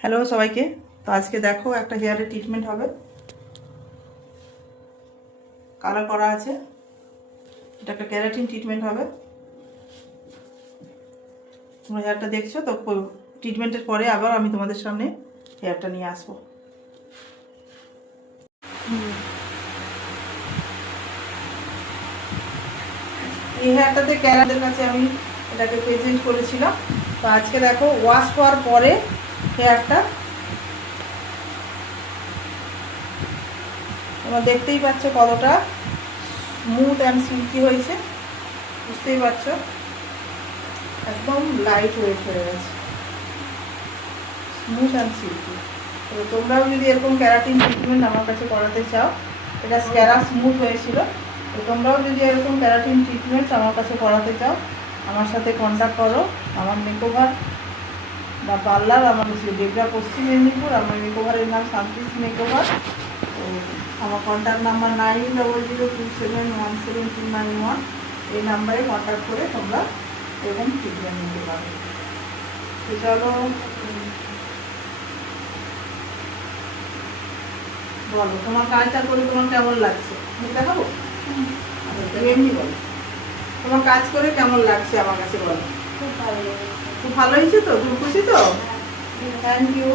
Hello সবাইকে। তো আজকে দেখো একটা হেয়ারে ট্রিটমেন্ট হবে, কালার করা আছে। এটা একটা ক্যারাটিন ট্রিটমেন্ট হবে। তোমরা হেয়ারটা দেখছো তো, ট্রিটমেন্টের পরে আবার আমি তোমাদের সামনে হেয়ারটা নিয়ে আসবো। এই হেয়ারটাতে ক্যারাটের কাছে আমি এটাকে প্রেজেন্ট করেছিলাম। তো আজকে দেখো ওয়াশ করার পরে হেয়ারটা তোমরা দেখতেই পাচ্ছ কতটা স্মুথ অ্যান্ড সিল্কি হয়েছে, বুঝতেই পারছো। একদম লাইট ওয়েট হয়ে গেছে, স্মুথ অ্যান্ড সিল্কি। তো তোমরাও যদি এরকম ক্যারাটিন ট্রিটমেন্ট আমার কাছে করাতে চাও, এটা স্ক্যারা স্মুথ হয়েছিল, তো তোমরাও যদি এরকম ক্যারাটিন ট্রিটমেন্ট আমার কাছে করাতে চাও, আমার সাথে কন্ট্যাক্ট করো। আমার মেকওভার বা পার্লার আমার হচ্ছে ডেবরা, পশ্চিম মেদিনীপুর। আমার মেকওভারের নাম শান্তিস মেকওভার। তো আমার কন্ট্যাক্ট নাম্বার 9002717291। এই নাম্বারে কন্ট্যাক্ট করে তোমরা এরকম ট্রিটমেন্ট নিতে পারো। তো চলো বলো, তোমার কাজটা করে তোমার কেমন লাগছে দেখাবো। এমনি বলো, তোমার কাজ করে কেমন লাগছে আমার কাছে বলো। খুব ভালো লেগেছে। খুব ভালো হয়েছে তো? তুমি খুশি তো? Thank you.